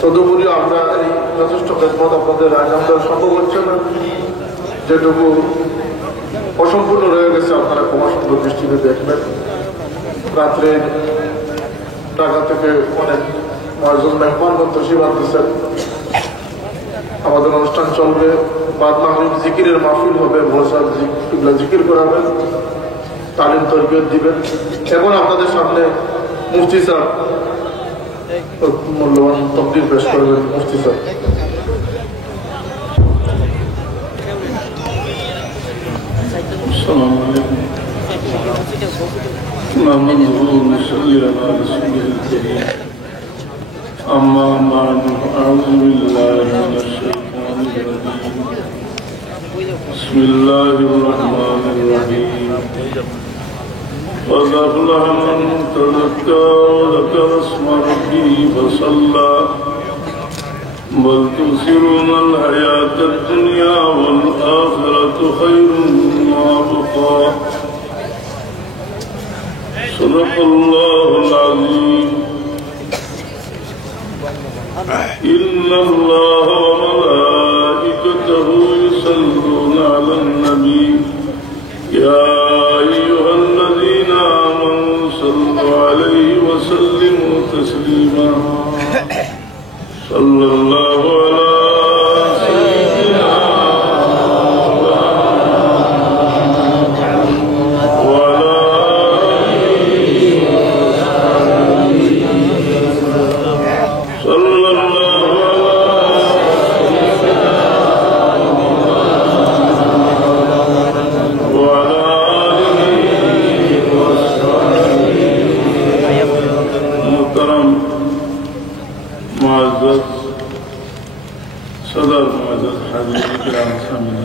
তদুপরি আমরা এই যথেষ্ট খেদমত আপনাদের আগাম দেওয়া সম্ভব হচ্ছে না, যেটুকু অসম্পূর্ণ রয়ে গেছে আপনারা ক্ষমা সুন্দর দৃষ্টিতে দেখবেন। রাত্রে ঢাকা থেকে অনেক মহাজন মেহমান তশরিফ আনতেছেন, আমাদের অনুষ্ঠান চলবে, বাদ মাগরিব জিকিরের মাহফিল হবে, ভোরসার জিকির করাবেন, তালিম তরবিয়ত দিবেন। এখন আপনাদের সামনে মুফতি সাহেব মূল্যবান তকদির পেশ করবেন। মুফতি সাহেব। السلام عليكم نحمده ونصلي على رسوله الكريم أما بعد أعوذ بالله من الشيطان الرجيم بسم الله الرحمن الرحيم قد أفلح من تزكى وذكر اسم ربه فصلى بل تؤثرون الحياة الدنيا والآخرة خير وأبقى صدق الله العظيم إن الله وملائكته يصلون على النبي يا أيها الذين آمنوا صلوا عليه وسلموا تسليما صلى الله على سيدنا وعلى صلى الله على وعلى آله وصحبه محترم معزز صدر معزز حضرت کرام সামিন,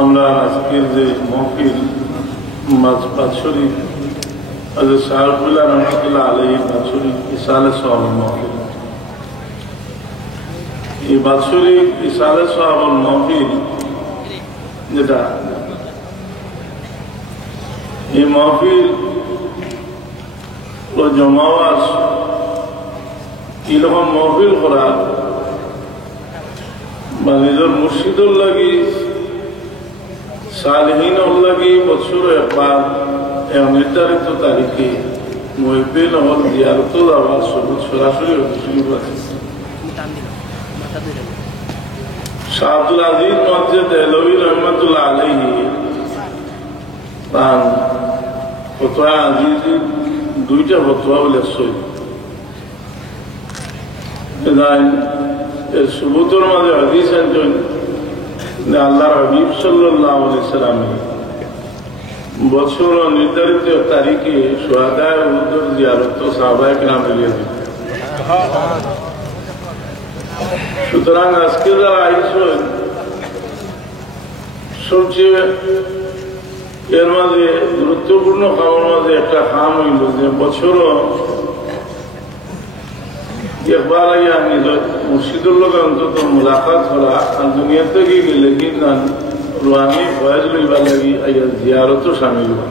আমরা আজকের যে মহফিল বাৎসরিক হযরত শাহরুল্লাহ রহমাতুল্লাহ আলাইহির বাৎসরিক ইসালে সওয়াব মহফিল, এই বাৎসরিক ইসালে সওয়াব মহফিল যেটা, এই মহফিল ও জমাওয়াজ এরকম মহফিল করা বা নিজের মুর্শিদুর লাগি সালেহীনর লাগি বছর একবার নির্ধারিত তারিখে মহফিল হল জিয়ারত যাওয়ার সরাসরি সুযোগ আছে। শাহ আব্দুল আজিজ মসজিদ দেহলভী রহমতুল্লাহ আলাইহি তার ফতোয়া আজিজ দুইটা ফতোয়া বলে সই এর সুবুতের মাঝে হাদিস আনছেন যে আল্লাহর হাবিব সাল্লাল্লাহু আলাইহি সাল্লাম বছর নির্ধারিত তারিখে শুহাদায়ে উহুদের জিয়ারত সাহাবায়ে কেরাম মিলিয়ে দিতেন। সুতরাং আজকে যারা আইসেন সবচেয়ে এর মাঝে গুরুত্বপূর্ণ কামের মাঝে একটা কাম হইল যে বছরও একবার আগে নিজের মুর্শিদুর লোক অন্তত মুলাকাত করা আর দুনিয়া থেকে গেলে কিন্তু রুহানি ফয়েজ লইবার লাগি আইয়া জিয়ারত সামিল হওয়া,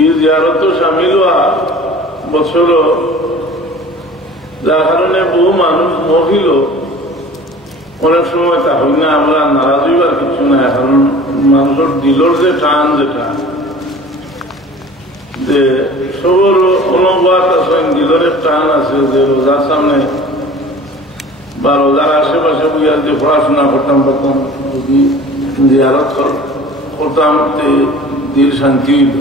এই জিয়ারত সামিল হওয়া বছর, যার কারণে বহু মানুষ মহিল অনেক সময় তা হই না, আমরা নারাজ হইবার কিছু না, কারণ মানুষের দিলর যে টান, যেটা যে সবর অনুবাদ আছে, দিলরের টান আছে যে রোজার সামনে বা রোজার আশেপাশে বুঝা যে পড়াশোনা করতাম যদি জিয়ারত করতাম দিল শান্তি হইল।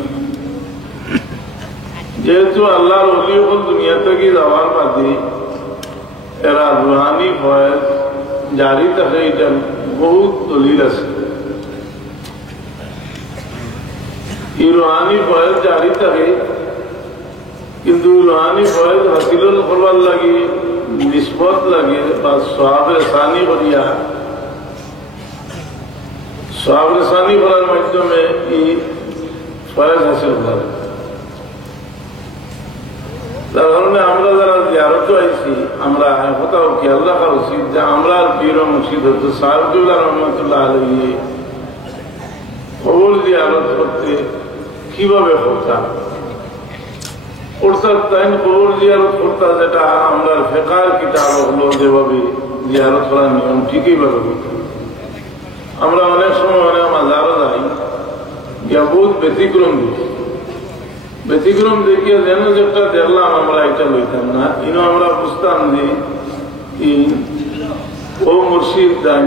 যেহেতু আল্লাহর ওলি হল দুনিয়া থেকে যাওয়ার বাদে এরা রুহানি ফয়েজ জারি থাকে, এটার বহুত দলিল আছে। এই রুহানি ফয়েজ জারি থাকে, কিন্তু রুহানি ফয়েজ হাসিল করবার লাগে নিসবত লাগে বা সওয়াবে সানি করিয়া, সওয়াবে সানি করার মাধ্যমে এই ফয়েজ হাসিল করে। তার কারণে আমরা যারা জিয়ারত আইছি, আমরা কোথাও খেয়াল রাখা উচিত যে আমরা পীর মুর্শিদ হতো শাহরুল্লাহ রহমতুল্লাহ আলাইহি কবর জিয়ারত করতে কিভাবে হতাম। অর্থাৎ তাই কবর জিয়ারত করতা, যেটা আমরা ফেকার কিতাব হলো যেভাবে জিয়ারত করার নিয়ম ঠিকই ভাবে করতাম। আমরা অনেক সময় অনেক মাজারও যাই, গিয়া বহুত ব্যতিক্রম দেখিয়া যেন যেটা দেখলাম আমরা এটা লইতাম না, ইনো আমরা বুঝতাম যে ও মুর্শিদ দান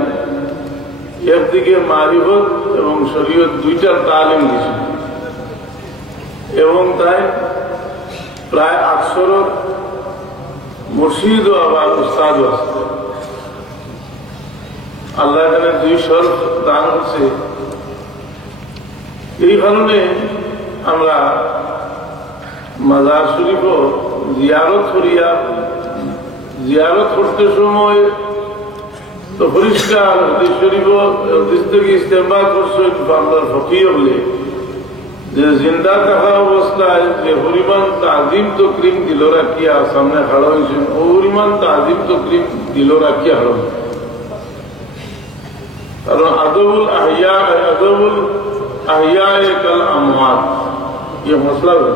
একদিকে মারিফত এবং শরীয়ত দুইটার তালিম দিছে, এবং তাই প্রায় 800 মুর্শিদ ও আবার উস্তাদও আছে। আল্লাহ এখানে 2 শরফ দান হচ্ছে। এই কারণে আমরা মাজার শরীফ জিয়ারত করতে সময় তো পরিষ্কার হাদিস শরীফ থেকে ইস্তেমবাদ করছে আমরা ফকি হলে যে জিন্দা থাকা অবস্থায় যে পরিমাণ তাজিম তকরিম দিল রাখিয়া সামনে খাড়া হয়েছেন, ও পরিমাণ তাজিম তকরিম দিল রাখিয়া হাড়, কারণ আদবুল আহিয়া কাল আমওয়াত ये मसला है।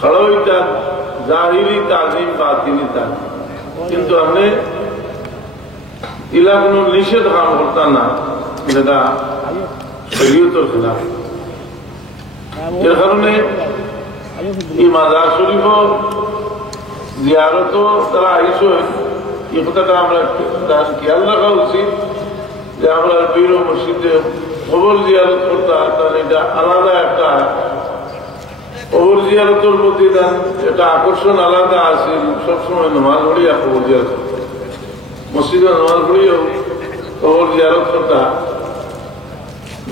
खड़ा हुई जाहिरी ताजीम बातिनी ताजीम, किंतु हमने इला কোনো নিষেধ কাম করতা না, যেটা শরীয়তের খিলাফ। এর কারণে এই মাজার শরীফ জিয়ারত তারা আইস, এই কথাটা আমরা খেয়াল রাখা উচিত যে আমরা বীর মসজিদে কবর জিয়ারত করতা, তাহলে এটা আলাদা একটা কবর জিয়ারতের প্রতি একটা আকর্ষণ আলাদা আছে। সবসময় নামাজ পড়িয়া কবর জিয়ারত করতা, মসজিদে নামাজ পড়িয়াও কবর জিয়ারত করতা।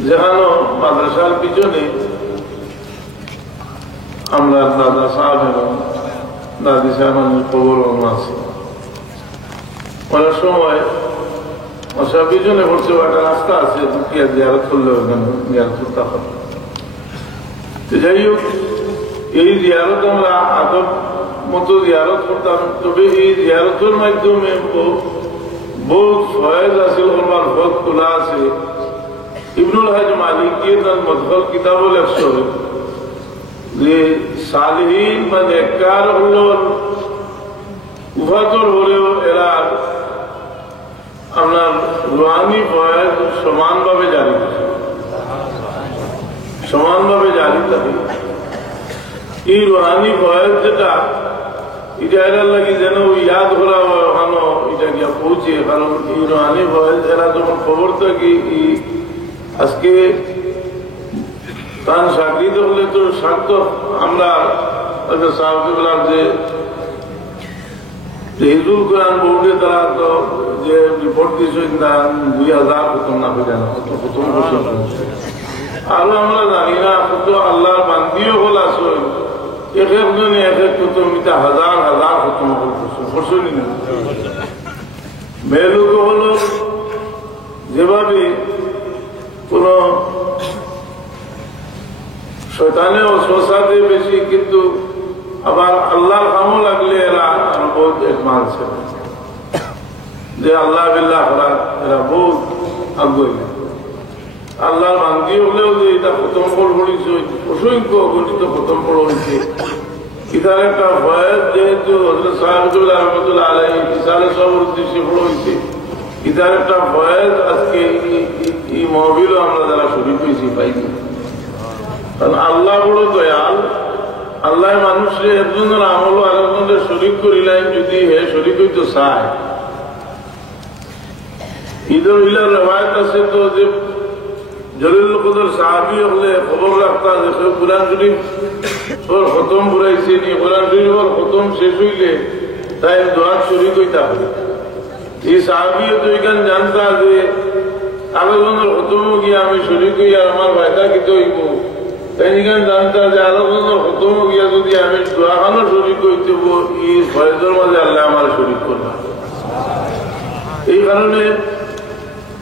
যেখানে মাদ্রাসার পিছনে আমরা দাদা সাহেব এবং দাদি সাহেবের কবর আছে, অনেক সময় পিছনে পড়ছে একটা রাস্তা আছে, দুটিয়া জিয়ারত করলে ওখানে জিয়ারত করতে হবে। যাই হোক, এই জিয়ারত আমরা আদব মতো জিয়ারত করতাম। তবে এই জিয়ারতের মাধ্যমে বহুত ফয়েজ হাসিল করবার পথ খোলা আছে। ইবনুল হজ মালিকি তার মদখল কিতাব লেখছে যে সালিহীন বা নেককার হল উভয়তর হলেও এরা আপনার রুহানি ফয়েজ সমানভাবে জারি থাকে, সমানভাবে জারি থাকে। এই রুহানি ফয়েজ যেটা এটা এরার লাগে যেন ইয়াদ করা ওখানো এটা গিয়া পৌঁছে, কারণ এই রুহানি ফয়েজ এরা যখন খবর থাকে আজকে তার চাকরিতে হলে তো স্বার্থ আমরা সাহায্য যে হিজুল কোরআন বোর্ডে তারা তো যে রিপোর্ট দিয়েছে 2000 প্রথম না হয়ে যায়, প্রথম বছর আরো আমরা জানি না কত আল্লাহর বান্দিও হল আসল এক একজনে এক এক প্রথম এটা হাজার হাজার প্রথম করছেন না। মেয়ে লোক হল যেভাবে কোন শয়তানে ওসওয়াসা দিয়ে বেশি, কিন্তু আবার আল্লাহর কামও লাগলে এরা বহুত এক মানছে যে আল্লাহ বিল্লাহ এরা বহুত আগ্রহী। আল্লাহর বান্দি হলেও যে এটা প্রথম পড় পড়িছে, অসংখ্য গঠিত প্রথম পড় হয়েছে। ইতার একটা ভয়েস যেহেতু হযরত সাহেবুল্লাহ রহমতুল্লাহ আলাইহি ইসারে সবর উদ্দেশ্যে পড় হয়েছে, ইতার একটা ভয়েস আজকে এই মহবিলও আমরা যারা শরীফ হয়েছি পাইছি। কারণ আল্লাহ বড় দয়াল, আল্লাহ মানুষের একজনের আমল আরেকজনের শরীক করিলেন, যদি হে শরীক হইতে চায়। ঈদুল ইলার রেওয়ায়ত আছে তো যে জলিল কদর সাহাবী হলে খবর রাখতা যে কোরআন শরীফ ওর খতম ঘুরাইছে নি, কোরআন শরীফ ওর খতম শেষ হইলে তাই দোয়া শরীক হইতে হবে। এই সাহাবী তো এখানে জানতা যে আরেকজনের খতম গিয়ে আমি শরীক হইয়া আমার ফায়দা কিন্তু হইব, তাই এখানে জানতা যে আরেকজনের খতম গিয়া যদি আমি দোয়াখানো শরীক হইতে এই ফয়েজের মাঝে আল্লাহ আমার শরীক করবা। এই কারণে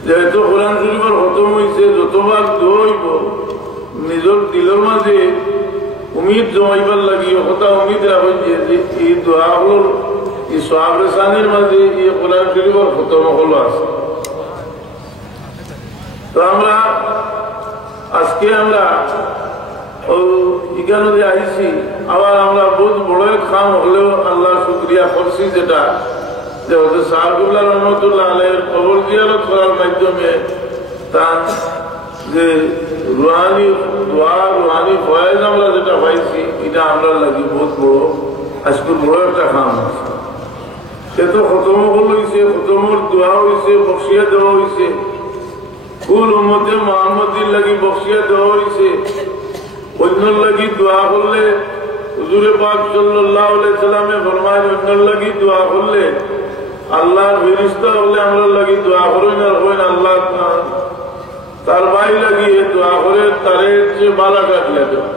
যেহেতু কোরআন শরীফের খতম হয়েছে, যতবার দোয়া হইব নিজের দিলের মাঝে উমিদ জমাইবার লাগি কথা উমিদ রাখেন যে এই দোয়া হল এই সোহাবেসানির মাঝে এই কোরআন শরীফের খতম হলো আছে। তো আমরা আজকে আমরা এখানে যে আইছি আবার আমরা বহুত বড় খাম হলেও আল্লাহ শুক্রিয়া করছি যেটা যে হচ্ছে সাহাবুল্লাহ রহমতুল্লাহ আলাইহির কবর জিয়ারত করার মাধ্যমে তার যে রুহানি দোয়া রুহানি ফয়েজ আমরা যেটা পাইছি এটা আমরা লাগি বহুত বড় আজকে বড় একটা খাম আছে। সে তো খতম হইছে, খতমর দোয়া হয়েছে, বক্সিয়া দেওয়া হয়েছে, কুল উম্মতে মুহাম্মদীর লাগি বক্সিয়া দেওয়া হয়েছে। অন্যর লাগি দোয়া করলে হুজুরে পাক সাল্লাল্লাহু আলাইহি সাল্লামে ফরমায় অন্যর লাগি দোয়া করলে আল্লাহর ফেরেশতা হলে আমরা লাগি দোয়া করেন আর হইন আল্লাহ তার ভাই লাগিয়ে দোয়া করে তারে যে বালা কাটলে দেওয়া।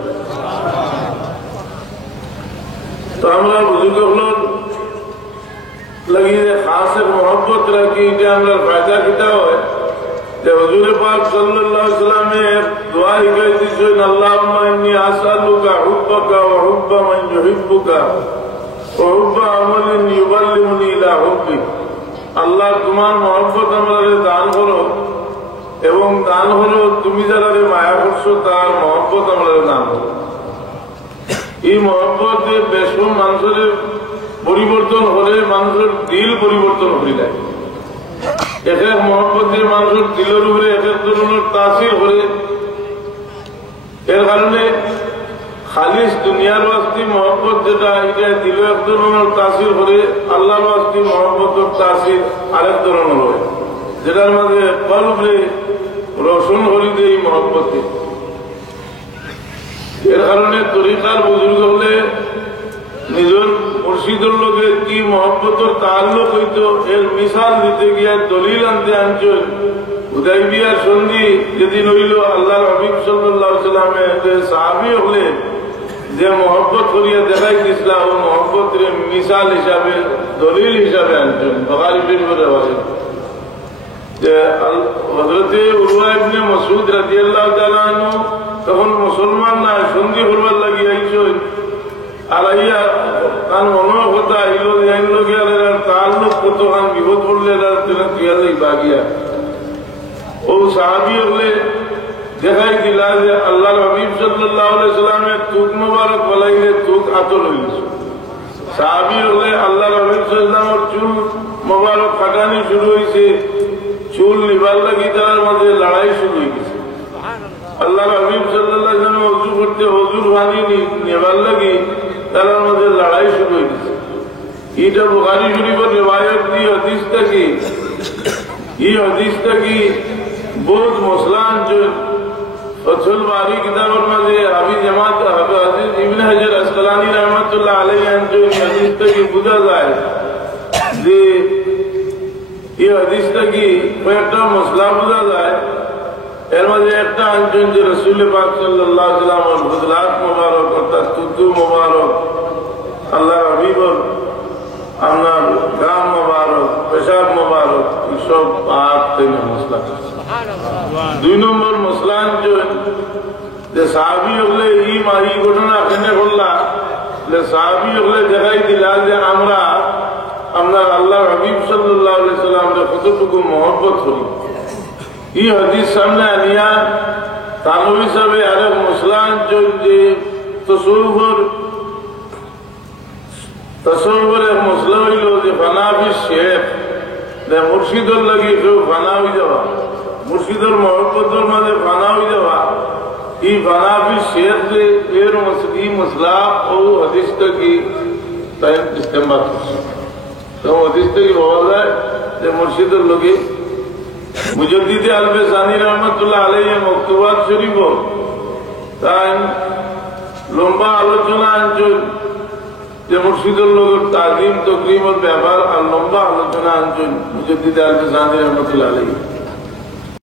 তো আমরা বুজুর্গ হল লাগিয়ে খাস মোহব্বত রাখি যে আমরা ফায়দা খিতা হয় যে হুজুরে পাক সাল্লাল্লাহু আলাইহি সাল্লামের দোয়া শিখাই দিয়েছেন আল্লাহুম্মা ইন্নী আসআলুকা হুব্বাকা ওয়া হুব্বা মান ইউহিব্বুকা ওয়া হুব্বা আমালিন ইউবাল্লিগুনি ইলা হুব্বিক। আল্লাহ তোমার মহব্বত আমাদের দান করো এবং দান হলো তুমি যারা মায়া করছো তার মহব্বত আমাদের দান করো। এই মহব্বত বেশ মানুষের পরিবর্তন হলে মানুষের দিল পরিবর্তন হয়ে যায়। এক এক মহব্বত দিয়ে মানুষের দিলের উপরে এক এক ধরনের তাসির হলে এর কারণে খালিস দুনিয়ার বাস্তি মহব্বত যেটা এটা দিল এক ধরনের তাসির হলে আল্লাহর বাস্তি মহব্বতের তাসির আরেক ধরনের হয়, যেটার মাঝে কলবে রোশন হলি দেয় এই মহব্বতে। এর কারণে তরিকার বুজুর্গ হলে নিজের মুর্শিদের লোকের কি মহব্বতের তাল্লুক হইতো এর মিসাল দিতে গিয়া দলিল আনতে আনছেন। হুদাইবিয়ার সন্ধি যেদিন হইল আল্লাহর হাবিব সাল্লাল্লাহু আলাইহি সাল্লামের সাহাবী হলে যে মহব্বত করিয়া দেখাই দিছিল ও মহব্বতের মিসাল হিসাবে দলিল হিসাবে আনছেন। বুখারী শরীফের হাদিস যে হযরতে উরওয়া ইবনে মাসউদ রাদিয়াল্লাহু তাআলা আনহু তখন মুসলমান না সন্ধি করবার লাগি আইছেন আর আইয়া তার মনে কথা আইলো জানলো গিয়া তাল্লুক কত খান বিপদ পড়লে বাগিয়া ও সাহাবী হলে দেখাই দিলা যে আল্লাহর হাবিব সাল্লাল্লাহু আলাইহি সাল্লামের তুক মোবারক বলাইলে তুক আতর হইছে। সাহাবী হলে আল্লাহর হাবিব সাল্লাল্লাহু আলাইহি চুল মোবারক কাটানি শুরু হয়েছে, চুল নিবার লাগি তার মাঝে লড়াই শুরু হয়ে গেছে। আল্লাহর হাবিব সাল্লাল্লাহু আলাইহি সাল্লাম ওযু করতে ওযুর পানি নেবার লাগি তার মাঝে লড়াই শুরু হয়ে গেছে। এটা বুখারী শরীফের রিওয়ায়াত দিয়ে হাদিস থেকে এই হাদিস থেকে বহুত মসলা আনছেন। ফতহুল বারী কিতাবের মাঝে হাফিজ জামাত হাফিজ ইবনে হাজার আসকালানী রাহমাতুল্লাহ আলাইহি আনছেন। হাদিস থেকে বোঝা যায় যে এই হাদিস থেকে কয়েকটা মসলা বোঝা যায়। এর মাঝে একটা আনছেন যে রাসূল পাক সাল্লাল্লাহু আলাইহি ওয়াসাল্লামের বদলাত মোবারক অর্থাৎ তুতু মোবারক, আল্লাহর হাবিবর আপনার গাম মোবারক, পেশাব মোবারক সব পাক থেকে মসলা। দুই নম্বর মসলা আনছেন যে সাহাবী হলে এই ঘটনা কেনে করলা সাহাবী হলে দেখাই দিলা যে আমরা আপনার আল্লাহর হাবিব সাল্লাল্লাহু আলাইহি সাল্লামের কতটুকু মহব্বত করি। এই হাদিস সামনে আনিয়া তালব হিসাবে আরেক মসলা আনছেন যে তসব্বুরের মসলা হইল যে ফানাফি শেখ মুর্শিদর লাগি কেউ ফানা হয়ে যাওয়া, মুর্শিদর মহব্বতের মাঝে ফানা হয়ে যাওয়া। এই ফানাফি শেখ যে এর এই মসলা ও হাদিসটা কি তাই ইস্তেমাল করছে। তো হাদিসটা কি বলা যায় যে মুর্শিদর লোকে মুজাদ্দিদে আল-বেসানি রহমাতুল্লাহ আলাইহি মকতুবাত শরীফ তাই লম্বা আলোচনা আনছেন যে মুর্শিদুর লোকের তাজিম তকরিমের ব্যাপার আর লম্বা আলোচনা আনছেন মুজাদ্দিদে আল-বেসানি রহমাতুল্লাহ আলাইহি।